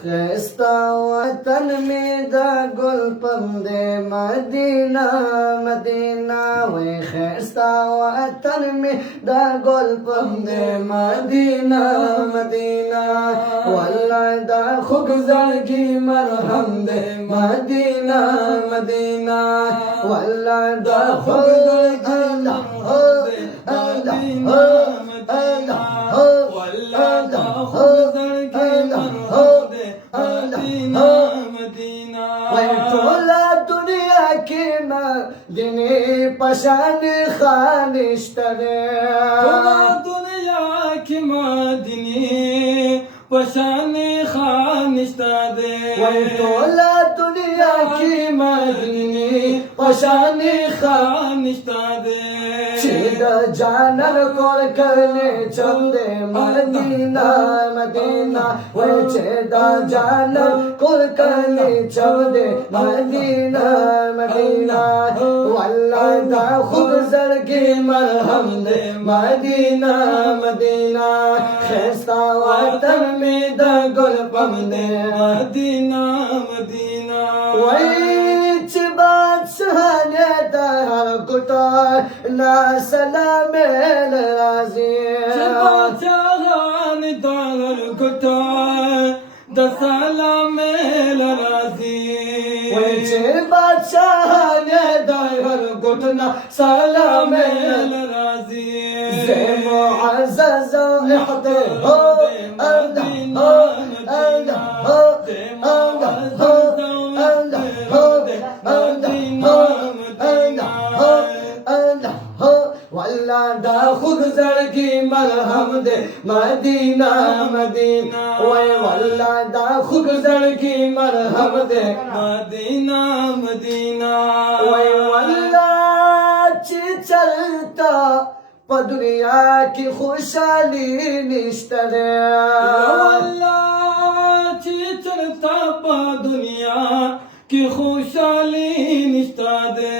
खस्ता वतन में दा गुल पंदे मदीना मदीना वे खस्ता वतन में दा गुल पंदे मदीना मदीना वल्ला दा खुगजर की मरहम दे मदीना मदीना वल्ला दा खुगजर की मदीना वल्ला दा खुगजर की मदीना टोला दुनिया की मदीने पशान खानिश्तरे टोला दुनिया की मदीने पशान खानिश्तरे टोला दुनिया की मदीने पशान खानिश्तरे सीधा जानर कोल करने चंदे मदीना मदीना वे सीधा जानर कोल करने चंदे मदीना मदीना वल्ला दा खुगजर की मरहम दे मदीना मदीना खस्ता वतन में दा गुल पंदे मदीना मदीना वैच बादशाह ने हर कुटा ना सलाम राजी बादशाहान दार कुटा दसलाम राजी वैच बादशाह ने हर कुटना सलाम राजी से मुअज़्ज़ज़ इहते हो मदीना वल्ला दा खुगजर की मरहम दे मदीना मदीना वे वल्ला दा खुगजर की मरहम दे मदीना मदीना वे वल्ला चलता प दुनिया की खुशहाली निश्तरे वल्ला चलता प दुनिया की खुशहाली निश्ता दे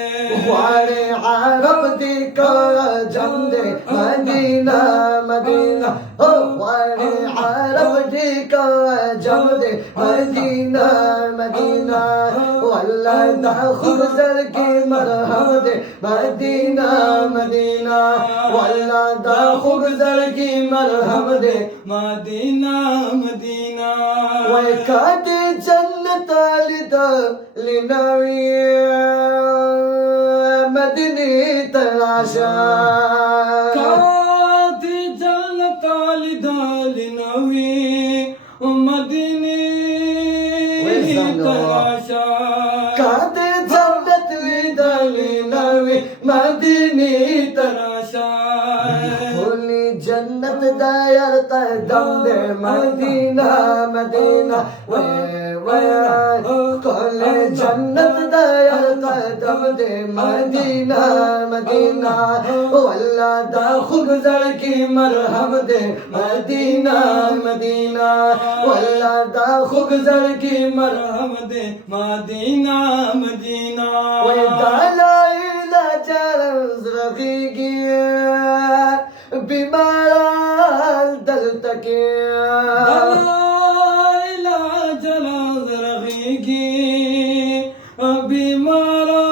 वारे अरब दी का जंदे मदीना मदीना ओ वारे अरब दी का जंदे मदीना मदीना वल्ला दा खुगजर की मरहम दे मदीना मदीना वल्ला दा खुगजर की मरहम दे मदीना मदीना वे कादे जन्नत लिनवी मदनी तलाशा कादी जन्नत लिनवी मदनी तलाशा कादे जन्नत लिनवी मदनी तलाशा खुली जन्नत दायर कदम दे मदीना मदीना वे खुली जन्नत दायर कदम दे मदीना मदीना वल्ला दा खुगजर की मरहम दे मदीना मदीना वल्ला दा खुगजर की मरहम दे मदीना मदीना वे दालाइला जरज रखीगी बीमार दल तके जलाज रहेगी बीमारा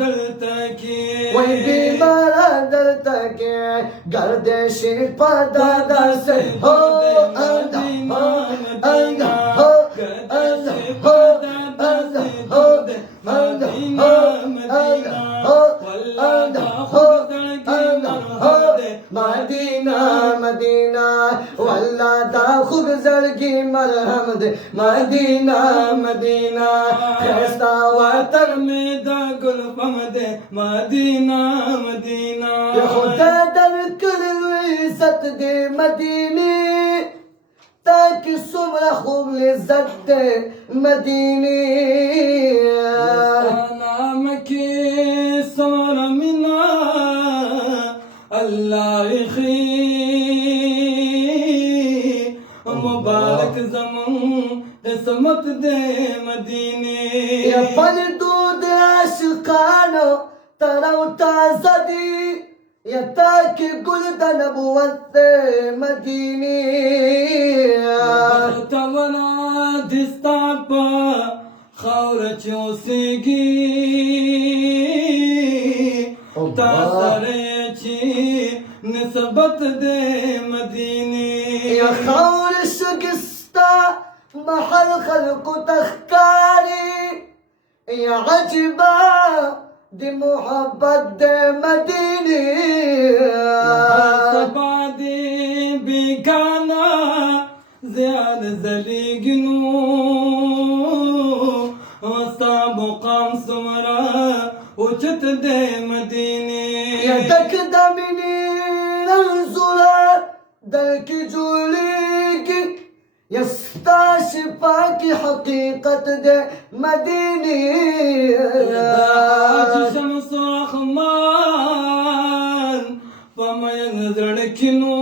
दल तके वही बीमार दल तके गर्दिश पदादा से हो अंधा हो अंधा हो अंधा हो अंधा हो अंधा हो अंधा हो अंधा हो अंधा हो मदीना मदीना वल्ला दा खुगजर की मरहम दे मदीना मदीना खस्ता वतन में दा गुल दे मदीना मदीना खुदा दर कर इज्जत दे मदीने ताकि सुमरा खूब लिज्जत दे मदीने नाम के सोर मिना अल्लाह मुबारक ज़मान समत दे मदीने या पल दूध आशिकानो तरव ताज़दी يتاك قلت نبوت مديني تورا دستا پا خور چوسیگی تا سره چی نسبت دے مدینی يا خور شقستا محل خلق تختاري يا عجبا دي محبت دي مديني سبادی بیگانا زیاد زلیگنو وستا مقام سمرا وچت دے مدینی يدك دمني الزلال دلك جوليك يستشفاك حقيقة دي مديني شمس رحمان فما ينظر كنو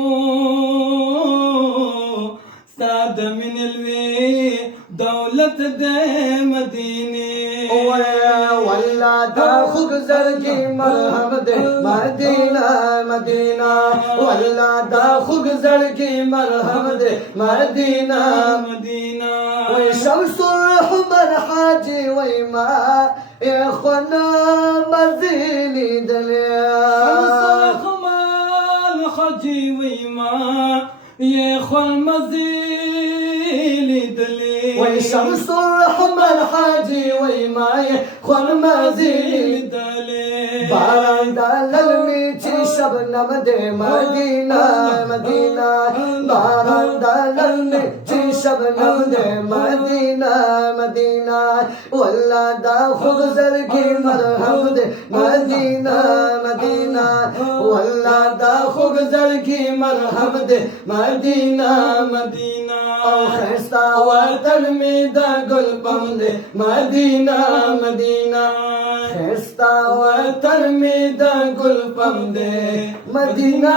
ساد من الوي دولة دي مديني ولا تاخذ زرقي مرهم دي مدينة مدينة ولا تاخذ زرقي مرهم دي مدينة مدينة وشمس الحمر حاجي ويما يا اخوانا مزيني دليا خمان خجي ويما يا اخوان مزيل دلي وشمس الحمر حاجي ويما يا اخوانا مزيني دلي باران دلل ميتي شبنم دي مدينة مدينة باران دلل ميتي شبنم دي مدينة مدينة ولا دا خبزر کی مرهم دے مدینہ مدینہ ولا دا خبزر کی مرهم دے مدینہ مدینہ او خیستا وطن میں دا گل پم دے مدینہ مدینہ خیستا وطن میں دا گل پم دے مدینہ